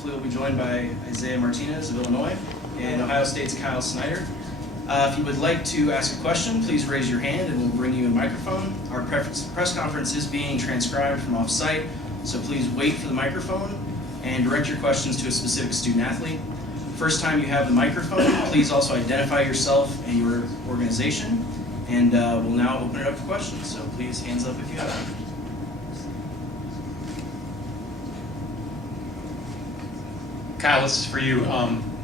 Hopefully we'll be joined by Isaiah Martinez of Illinois and Ohio State's Kyle Snyder. If you would like to ask a question, please raise your hand and we'll bring you a microphone. Our press conference is being transcribed from off-site, so please wait for the microphone and direct your questions to a specific student-athlete. First time you have the microphone, please also identify yourself and your organization, and we'll now open it up for questions. So please, hands up if you have them. Kyle, this is for you.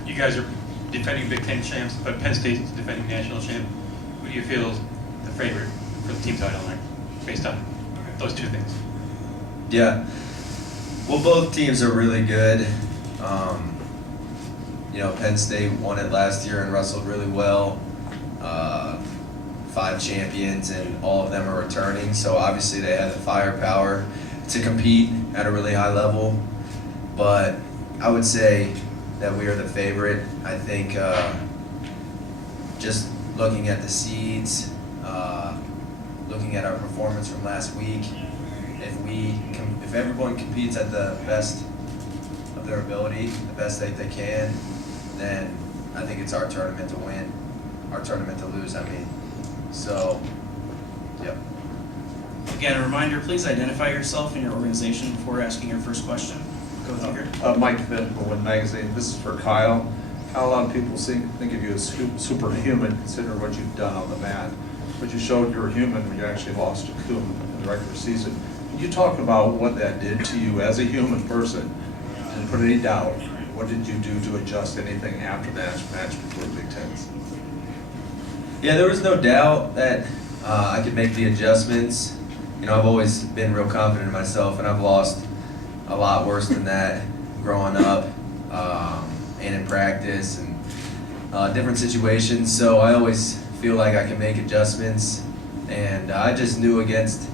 You guys are defending Big Ten champs, but Penn State is defending national champ. Who do you feel is the favorite for the team title there, based on those two things? Yeah. Well, both teams are really good. Penn State won it last year and wrestled really well. 5 champions, and all of them are returning. So obviously they have the firepower to compete at a really high level. But I would say that we are the favorite. I think just looking at the seeds, looking at our performance from last week, if everyone competes at the best of their ability, the best that they can, then I think it's our tournament to win, our tournament to lose, So, yep. Again, a reminder, please identify yourself and your organization before asking your first question. Go with you here. Mike Finn from Win Magazine. This is for Kyle. Kyle, a lot of people think of you as superhuman, considering what you've done on the mat. But you showed you were human when you actually lost to Coon in the regular season. Can you talk about what that did to you as a human person? Didn't put any doubt. What did you do to adjust anything after that match before the Big Tens? Yeah, there was no doubt that I could make the adjustments. I've always been real confident in myself, and I've lost a lot worse than that growing up and in practice and different situations. So I always feel like I can make adjustments, and I just knew against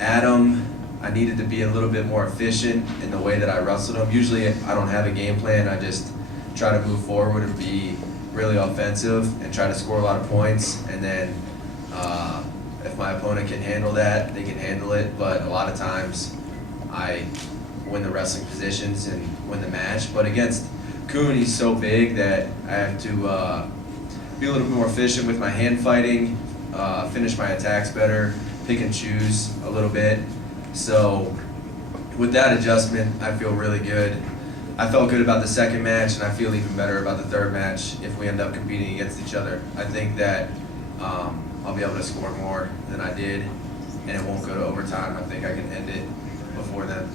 Adam I needed to be a little bit more efficient in the way that I wrestled him. Usually I don't have a game plan. I just try to move forward and be really offensive and try to score a lot of points, and then if my opponent can handle that, they can handle it. But a lot of times I win the wrestling positions and win the match. But against Kuhn, he's so big that I have to be a little bit more efficient with my hand fighting, finish my attacks better, pick and choose a little bit. So with that adjustment, I feel really good. I felt good about the second match, and I feel even better about the third match if we end up competing against each other. I think that I'll be able to score more than I did, and it won't go to overtime. I think I can end it before then.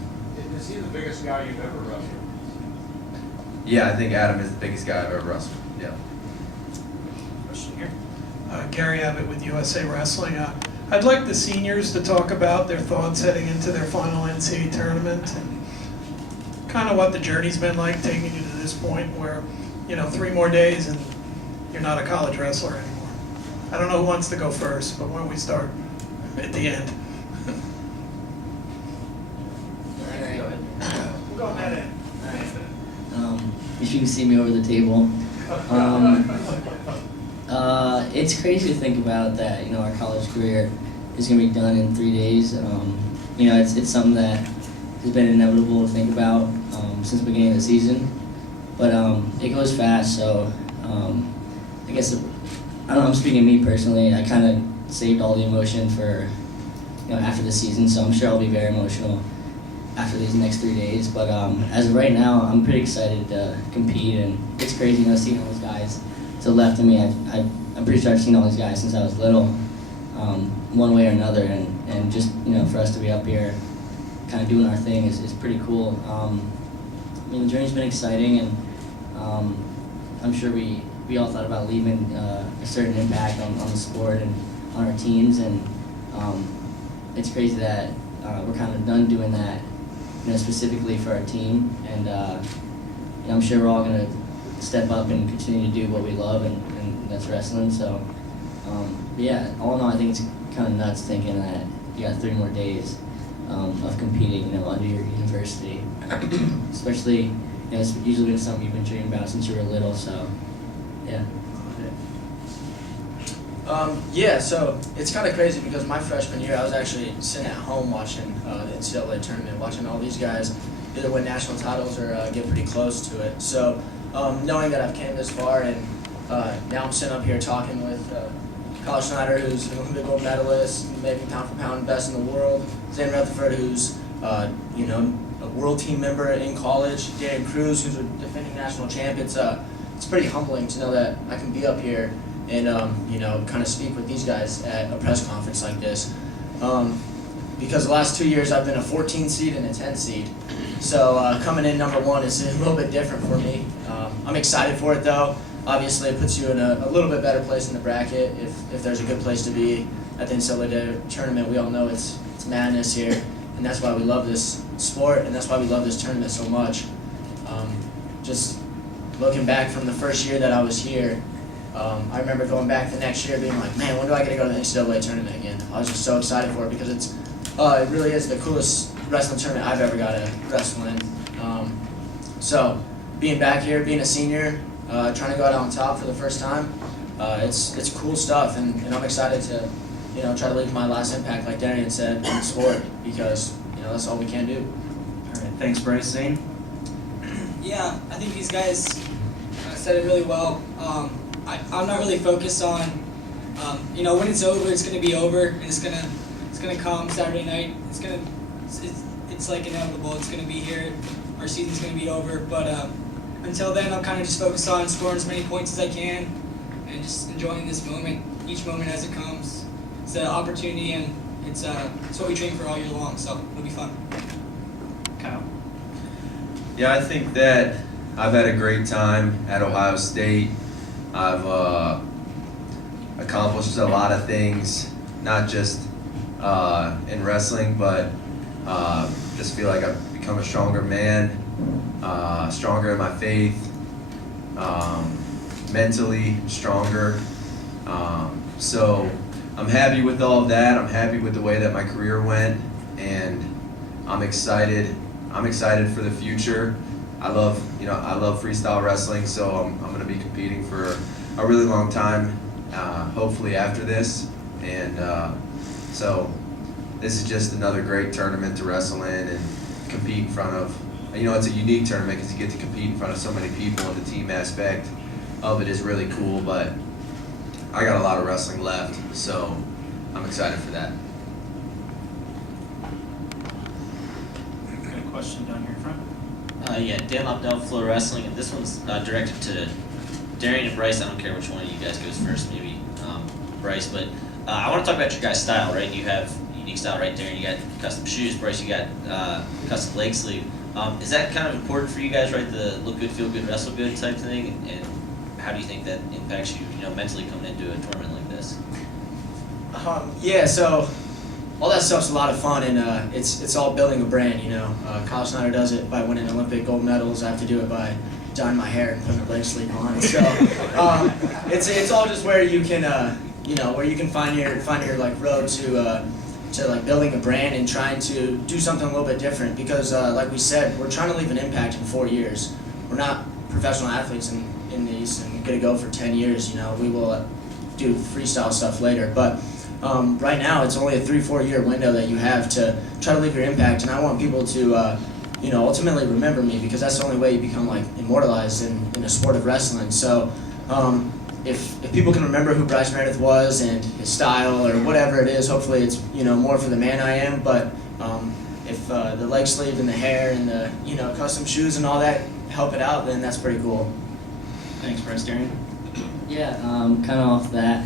Is he the biggest guy you've ever wrestled? Yeah, I think Adam is the biggest guy I've ever wrestled. Yeah. Question here. Gary Abbott with USA Wrestling. I'd like the seniors to talk about their thoughts heading into their final NCAA tournament and kind of what the journey's been like taking you to this point where, 3 more days and you're not a college wrestler anymore. I don't know who wants to go first, but why don't we start at the end? We'll go ahead and. If you can see me over the table. It's crazy to think about that, our college career is going to be done in 3 days. It's something that has been inevitable to think about since the beginning of the season. But it goes fast, so I guess, I'm speaking to me personally, I kind of saved all the emotion for, after the season, so I'm sure I'll be very emotional after these next 3 days. But as of right now, I'm pretty excited to compete, and it's crazy, seeing all these guys to the left of me. I'm pretty sure I've seen all these guys since I was little, one way or another, and just for us to be up here, kind of doing our thing is pretty cool. The journey's been exciting, and I'm sure we all thought about leaving a certain impact on the sport and on our teams, and it's crazy that we're kind of done doing that, specifically for our team, and I'm sure we're all going to step up and continue to do what we love, and that's wrestling. So, yeah, all in all, I think it's kind of nuts thinking that you got 3 more days of competing, under your university. Especially, it's usually been something you've been dreaming about since you were little. So, yeah. Yeah, so it's kind of crazy because my freshman year, I was actually sitting at home watching the NCAA tournament, watching all these guys either win national titles or get pretty close to it. So knowing that I've came this far and now I'm sitting up here talking with Snyder, who's an Olympic gold medalist, maybe pound for pound best in the world. Zain Retherford, who's a world team member in college. Darian Cruz, who's a defending national champ. It's pretty humbling to know that I can be up here and kind of speak with these guys at a press conference like this. Because the last 2 years I've been a 14 seed and a 10 seed. So coming in number one is a little bit different for me. I'm excited for it though. Obviously it puts you in a little bit better place in the bracket if there's a good place to be at the NCAA tournament. We all know it's madness here, and that's why we love this sport, and that's why we love this tournament so much. Just looking back from the first year that I was here, I remember going back the next year being like, man, when do I get to go to the NCAA tournament again? I was just so excited for it because it really is the coolest wrestling tournament I've ever got to wrestle in. So being back here, being a senior, trying to go out on top for the first time, it's cool stuff, and I'm excited to try to leave my last impact, like Darian said, in the sport, because that's all we can do. All right, thanks, Bryce. Zain? Yeah, I think these guys said it really well. I'm not really focused on, when it's over, it's going to be over, and it's gonna come Saturday night. It's like inevitable. It's going to be here. Our season's going to be over, but until then, I'm kind of just focused on scoring as many points as I can, and just enjoying this moment, each moment as it comes. It's an opportunity, and it's what we train for all year long, so it'll be fun. Kyle? Yeah, I think that I've had a great time at Ohio State. I've accomplished a lot of things, not just in wrestling, but just feel like I've become a stronger man, stronger in my faith, mentally stronger. So I'm happy with all of that. I'm happy with the way that my career went, and I'm excited. I'm excited for the future. I love freestyle wrestling, so I'm going to be competing for a really long time, hopefully after this. And so this is just another great tournament to wrestle in and compete in front of. It's a unique tournament because you get to compete in front of so many people, and the team aspect of it is really cool, but I got a lot of wrestling left, so I'm excited for that. Got a question down here in front? Yeah, Dan Lobdell, Flow Wrestling, and this one's directed to Darian and Bryce. I don't care which one of you guys goes first, maybe Bryce, but I want to talk about your guys' style, right? You have unique style, right, Darian? You got custom shoes. Bryce, you got custom leg sleeve. Is that kind of important for you guys, right? The look good, feel good, wrestle good type thing, and how do you think that impacts you, mentally coming into a tournament like this? Yeah, so all that stuff's a lot of fun, and it's all building a brand. Kyle Snyder does it by winning Olympic gold medals. I have to do it by dyeing my hair and putting a leg sleeve on. So it's all just where you can where you can find your like road to like building a brand and trying to do something a little bit different. Because like we said, we're trying to leave an impact in 4 years. We're not professional athletes in these and gonna go for 10 years. We will do freestyle stuff later, but right now it's only a 3-4 year window that you have to try to leave your impact, and I want people to ultimately remember me, because that's the only way you become like immortalized in a sport of wrestling. So if people can remember who Bryce Meredith was and his style or whatever it is, hopefully it's more for the man I am. But if the leg sleeve and the hair and the custom shoes and all that help it out, then that's pretty cool. Thanks, Bryce. Darian? Yeah, kind of off that.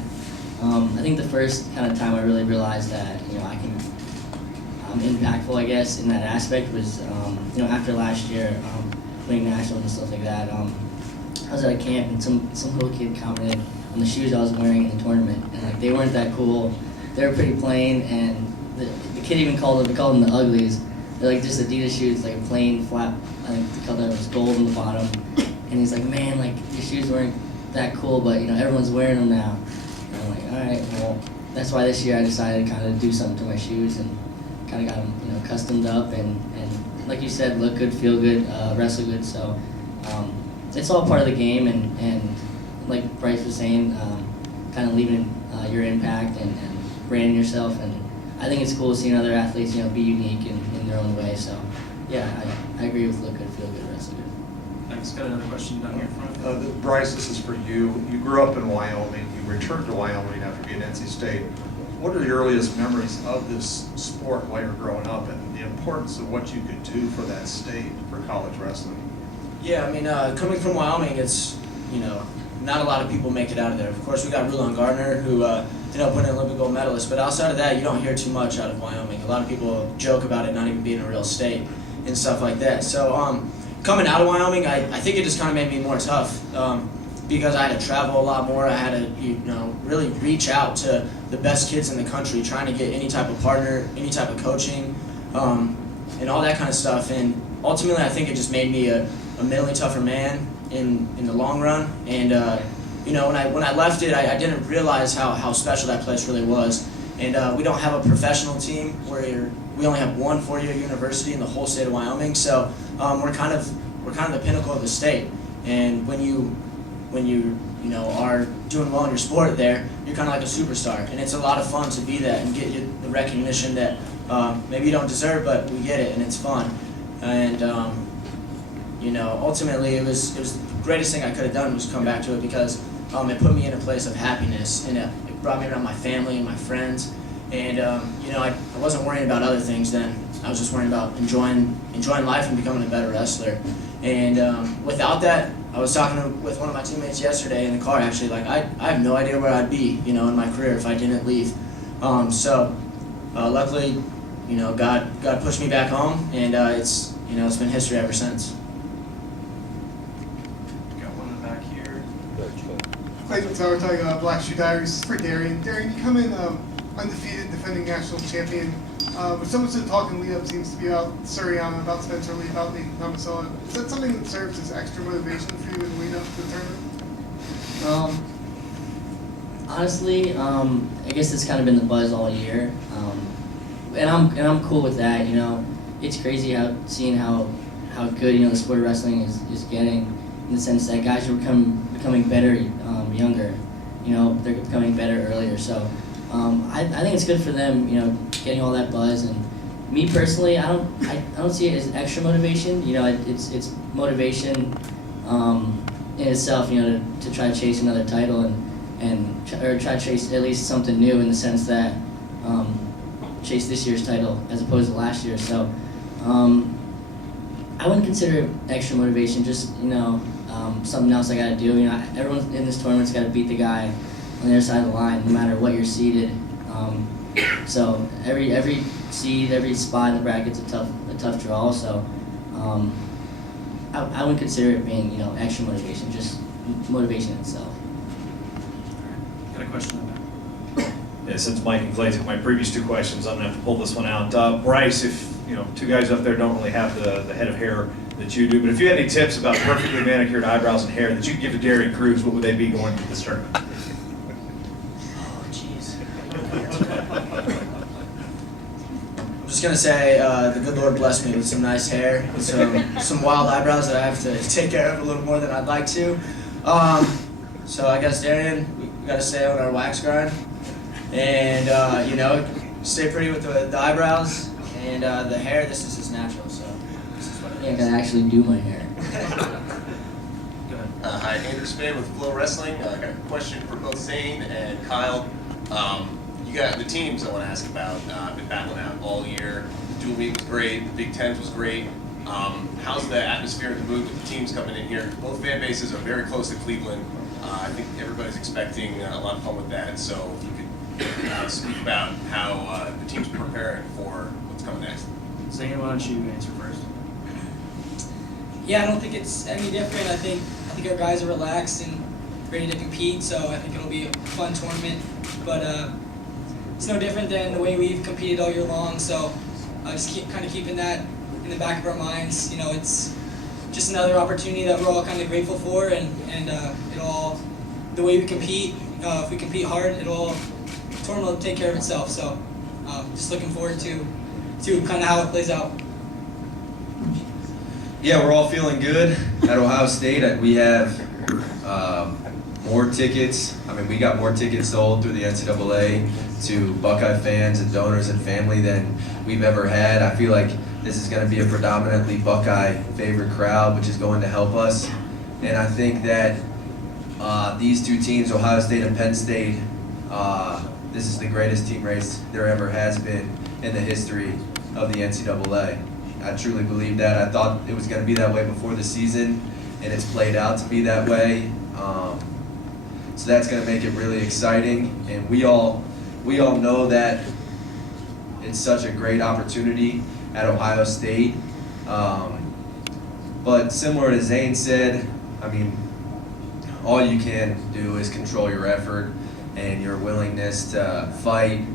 I think the first kind of time I really realized that I'm impactful, I guess, in that aspect was after last year, winning nationals and stuff like that. I was at a camp and some little kid commented on the shoes I was wearing in the tournament, and like they weren't that cool. They were pretty plain, and the kid even called them the uglies. They're like just Adidas shoes, like a plain flat. I think the color was gold on the bottom, and he's like, man, like your shoes weren't that cool, but everyone's wearing them now. And I'm like, all right, well, that's why this year I decided to kind of do something to my shoes and kind of got them, customed up and like you said, look good, feel good, wrestle good. So it's all part of the game, and like Bryce was saying, kind of leaving your impact and branding yourself. And I think it's cool seeing other athletes, be unique in their own way. So yeah, I agree with look good, feel good, rest good. Thanks. Got another question down here in front. Bryce, this is for you. You grew up in Wyoming. You returned to Wyoming after being at NC State. What are the earliest memories of this sport while you're growing up, and the importance of what you could do for that state for college wrestling? Yeah, I mean, coming from Wyoming, it's, not a lot of people make it out of there. Of course, we got Rulon Gardner, who ended up winning an Olympic gold medalist, but outside of that, you don't hear too much out of Wyoming. A lot of people joke about it not even being a real state and stuff like that. So coming out of Wyoming, I think it just kind of made me more tough because I had to travel a lot more. I had to, really reach out to the best kids in the country, trying to get any type of partner, any type of coaching, and all that kind of stuff. And ultimately, I think it just made me a mentally tougher man in the long run. And when I left it, I didn't realize how special that place really was. And we don't have a professional team where we only have one 4-year university in the whole state of Wyoming. So we're kind of the pinnacle of the state. And when you are doing well in your sport there, you're kind of like a superstar. And it's a lot of fun to be that and get the recognition that maybe you don't deserve, but we get it and it's fun. And ultimately it was the greatest thing I could have done was come back to it because it put me in a place of happiness and it brought me around my family and my friends. And I wasn't worrying about other things then. I was just worrying about enjoying life and becoming a better wrestler. And without that, I was talking with one of my teammates yesterday in the car actually, like I have no idea where I'd be, in my career if I didn't leave. So luckily, God pushed me back home, and it's been history ever since. Got one in the back here. Clayton Sauerteig, Black Shoe Diaries for Darian. Darian, you come in undefeated, defending national champion. But so much of the talk in lead-up seems to be about Suriana, about Spencer Lee, about Nathan Tomasola. Is that something that serves as extra motivation for you in the lead-up to the tournament? Honestly, I guess it's kind of been the buzz all year, and I'm cool with that. It's crazy seeing how good the sport of wrestling is getting, in the sense that guys are becoming better younger. They're becoming better earlier. So I think it's good for them. Getting all that buzz. And me personally, I don't see it as extra motivation. It's motivation in itself. To try to chase another title or try to chase at least something new, in the sense that chase this year's title as opposed to last year. So I wouldn't consider it extra motivation. Just something else I got to do. Everyone in this tournament's got to beat the guy on the other side of the line, no matter what you're seeded. So every seed, every spot in the bracket's a tough draw. So I wouldn't consider it being extra motivation, just motivation itself. Got a question on that. Yeah, since Mike and Clay took my previous two questions, I'm gonna have to pull this one out. Bryce, if two guys up there don't really have the head of hair that you do, but if you had any tips about perfectly manicured eyebrows and hair that you could give to Darian Cruz, what would they be going into this tournament? Oh, jeez. I'm just gonna say the good Lord blessed me with some nice hair, with some wild eyebrows that I have to take care of a little more than I'd like to. So I guess Darian, we gotta stay on our wax grind, and stay pretty with the eyebrows and the hair. This is just natural, so this is what it I is. gotta actually do my hair. Go ahead. Hi, Andrew Span with Flow Wrestling. I got a question for both Zain and Kyle. You got the teams I want to ask about. Been battling out all year. The dual meet was great. The Big Ten was great. How's the atmosphere and the mood with the teams coming in here? Both fan bases are very close to Cleveland. I think everybody's expecting a lot of fun with that. So if you could speak about how the team's preparing for what's coming next. Zain, why don't you answer first? Yeah, I don't think it's any different. I think our guys are relaxed and ready to compete, so I think it'll be a fun tournament. But it's no different than the way we've competed all year long, so just keeping that in the back of our minds. It's just another opportunity that we're all kind of grateful for, and the way we compete, if we compete hard, the tournament will take care of itself. So just looking forward to kind of how it plays out. Yeah, we're all feeling good at Ohio State. We have more tickets. We got more tickets sold through the NCAA to Buckeye fans and donors and family than we've ever had. I feel like this is going to be a predominantly Buckeye favorite crowd, which is going to help us. And I think that these two teams, Ohio State and Penn State, this is the greatest team race there ever has been in the history of the NCAA. I truly believe that. I thought it was going to be that way before the season, and it's played out to be that way. So that's going to make it really exciting, and we all know that it's such a great opportunity at Ohio State. But similar to Zain said, I mean, all you can do is control your effort and your willingness to fight,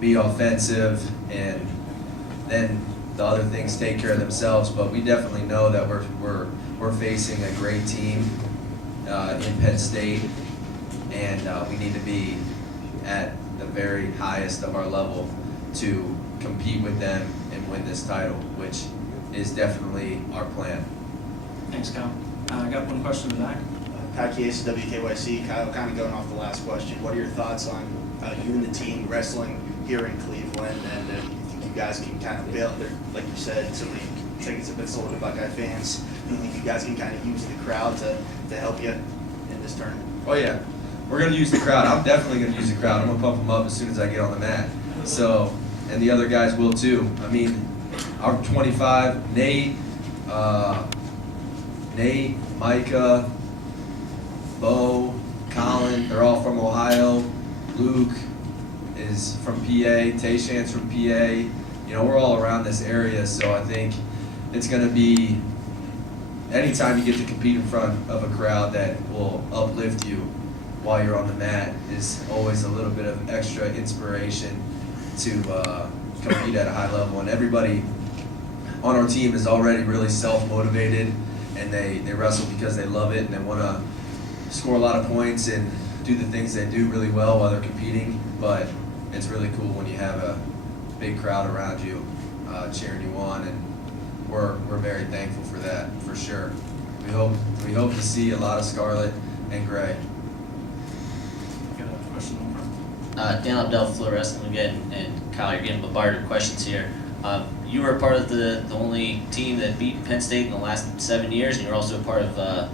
be offensive, and then the other things take care of themselves. But we definitely know that we're facing a great team in Penn State, and we need to be at the very highest of our level to compete with them and win this title, which is definitely our plan. Thanks, Kyle. I got one question in the back. Kyle Chiesa, WKYC. Kyle, kind of going off the last question, what are your thoughts on you and the team wrestling here in Cleveland, and you think you guys can kind of build, like you said, so many tickets have been sold to Buckeye fans. Do you think you guys can kind of use the crowd to help you in this tournament? Oh yeah, we're going to use the crowd. I'm definitely going to use the crowd. I'm going to pump them up as soon as I get on the mat. So, and the other guys will too. I mean, our 25, Nate, Micah, Bo, Colin, they're all from Ohio. Luke is from PA, Tayshan's from PA. You know, we're all around this area, so I think it's going to be, anytime you get to compete in front of a crowd that will uplift you while you're on the mat is always a little bit of extra inspiration to compete at a high level. And everybody on our team is already really self-motivated, and they wrestle because they love it and they want to score a lot of points and do the things they do really well while they're competing. But it's really cool when you have a big crowd around you cheering you on, and we're very thankful for that, for sure. We hope to see a lot of scarlet and gray. Got a question over. Dan Abdel, Flow Wrestling again, and Kyle, you're getting bombarded with questions here. You were a part of the only team that beat Penn State in the last 7 years, and you're also a part of the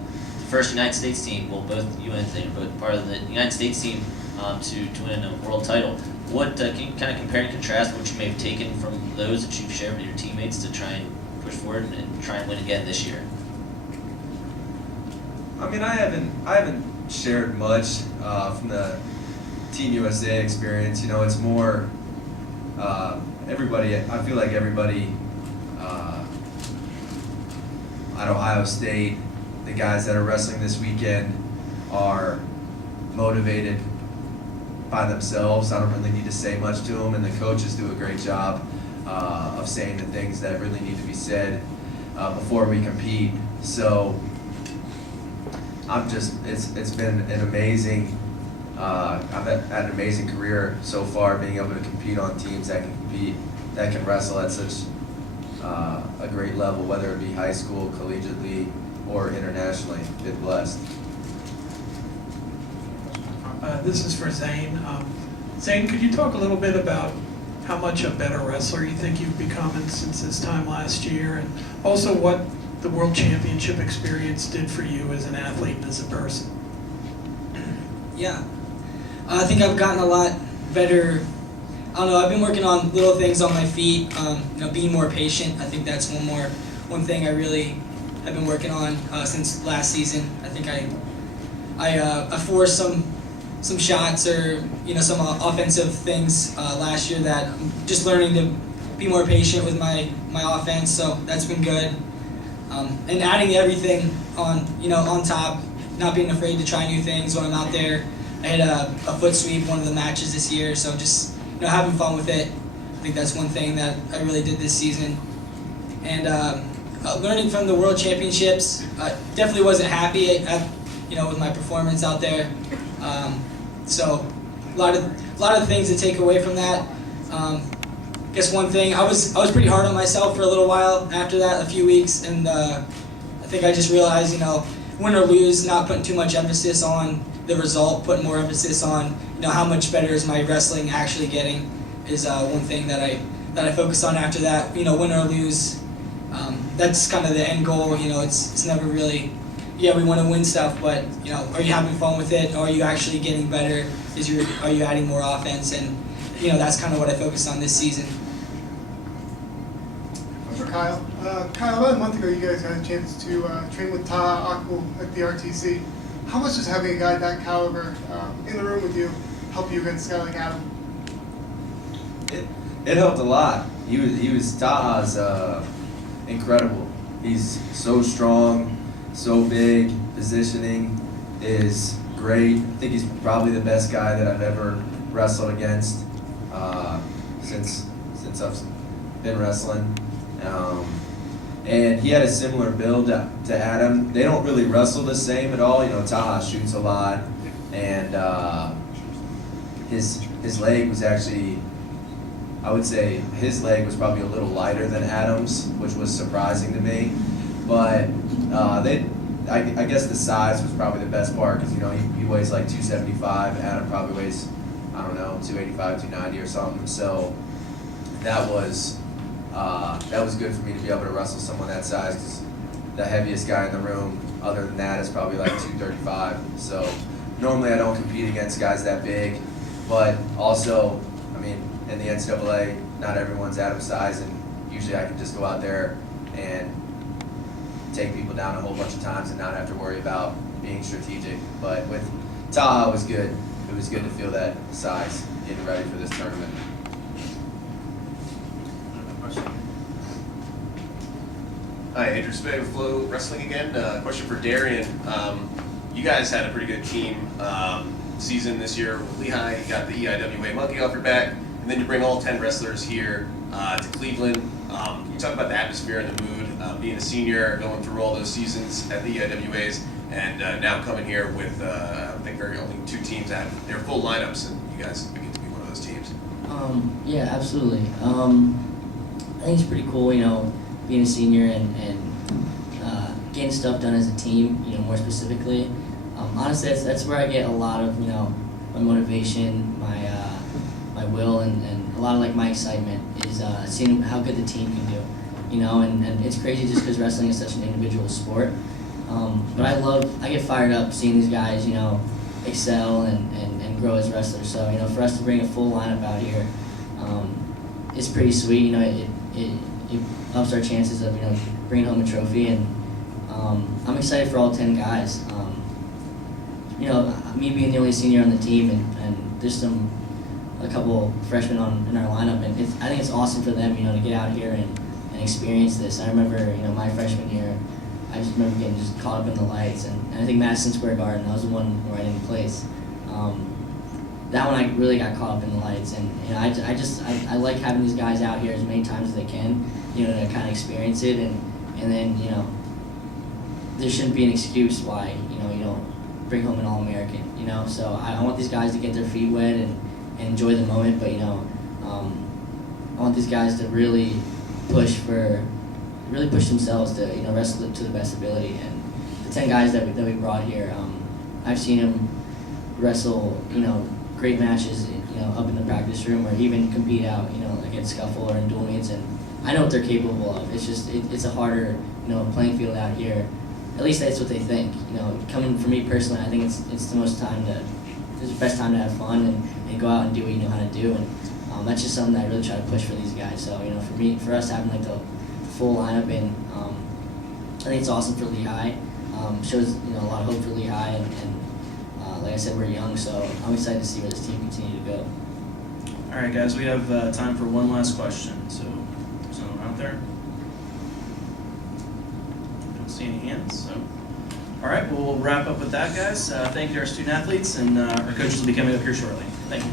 first United States team. Well, both you and Zain are both part of the United States team to win a world title. What can you kind of compare and contrast what you may have taken from those that you've shared with your teammates to try and push forward and try and win again this year? I mean, I haven't shared much from the Team USA experience. You know, it's more everybody. I feel like everybody at Ohio State, the guys that are wrestling this weekend, are motivated by themselves. I don't really need to say much to them, and the coaches do a great job of saying the things that really need to be said before we compete. So it's been an amazing, I've had an amazing career so far, being able to compete on teams that can wrestle at such a great level, whether it be high school, collegiately, or internationally. Been blessed. This is for Zain. Zain, could you talk a little bit about how much a better wrestler you think you've become since this time last year, and also what the World Championship experience did for you as an athlete and as a person? Yeah, I think I've gotten a lot better. I don't know, I've been working on little things on my feet, being more patient. I think that's one thing I really have been working on since last season. I think I forced some shots or some offensive things last year that I'm just learning to be more patient with my offense. So that's been good, and adding everything on top, not being afraid to try new things when I'm out there. I had a foot sweep one of the matches this year, so just having fun with it. I think that's one thing that I really did this season, and learning from the World Championships. Definitely wasn't happy with my performance out there. So a lot of things to take away from that. I guess one thing, I was pretty hard on myself for a little while after that, a few weeks, and I think I just realized, win or lose, not putting too much emphasis on the result, putting more emphasis on how much better is my wrestling actually getting, is one thing that that I focus on after that. Win or lose, that's kind of the end goal. It's never really, we want to win stuff, but are you having fun with it? Or are you actually getting better? Are you adding more offense? And that's kind of what I focused on this season. For Kyle. Kyle, about a month ago, you guys had a chance to train with Taha Akbul at the RTC. How much does having a guy that caliber in the room with you help you against a guy like Adam? It helped a lot. Taha's incredible. He's so strong, so big. Positioning is great. I think he's probably the best guy that I've ever wrestled against since I've been wrestling. And he had a similar build to Adam. They don't really wrestle the same at all. Taha shoots a lot, and his leg was actually, I would say his leg was probably a little lighter than Adam's, which was surprising to me. But I guess the size was probably the best part because he weighs like 275. Adam probably weighs, I don't know, 285, 290 or something. So that was good for me to be able to wrestle someone that size because the heaviest guy in the room, other than that, is probably like 235. So normally I don't compete against guys that big, but also, in the NCAA, not everyone's Adam's size, and usually I can just go out there and take people down a whole bunch of times and not have to worry about being strategic. But with Taha, it was good. It was good to feel that size getting ready for this tournament. Hi, Andrew Spade with Flow Wrestling again. Question for Darian. You guys had a pretty good team season this year with Lehigh. You got the EIWA monkey off your back, and then you bring all 10 wrestlers here to Cleveland. Can you talk about the atmosphere and the mood, being a senior, going through all those seasons at the EIWAs, and now coming here with, I think, only 2 teams that have their full lineups, and you guys get to be one of those teams? Yeah, absolutely. I think it's pretty cool, being a senior and getting stuff done as a team, more specifically. Honestly, that's where I get a lot of, my motivation, my will, and a lot of like my excitement is seeing how good the team can do, and it's crazy just because wrestling is such an individual sport. But I get fired up seeing these guys, excel and grow as wrestlers. So, for us to bring a full lineup out here, it's pretty sweet. It ups our chances of, bringing home a trophy, and I'm excited for all 10 guys. Me being the only senior on the team, and there's a couple freshmen in our lineup, and I think it's awesome for them, to get out here and experience this. I remember, my freshman year, I just remember getting just caught up in the lights, and I think Madison Square Garden, that was the one where I didn't place. That one I really got caught up in the lights, and I like having these guys out here as many times as they can, to kind of experience it, and then there shouldn't be an excuse why you don't bring home an All-American, So I want these guys to get their feet wet and enjoy the moment, but I want these guys to really push themselves to wrestle to the best ability. And the 10 guys that we brought here, I've seen them wrestle great matches up in the practice room, or even compete out like at scuffle or in dual meets, and I know what they're capable of. It's just it's a harder playing field out here. At least that's what they think. Coming from me personally, I think it's the best time to have fun and go out and do what you know how to do, and that's just something that I really try to push for these guys. So for us having like the full lineup in, I think it's awesome for Lehigh. Shows a lot of hope for Lehigh, and like I said, we're young, so I'm excited to see where this team continue to go. All right, guys, we have time for one last question. So, someone out there? I don't see any hands. So, all right, well, we'll wrap up with that, guys. Thank you to our student athletes, and our coaches will be coming up here shortly. Thank you.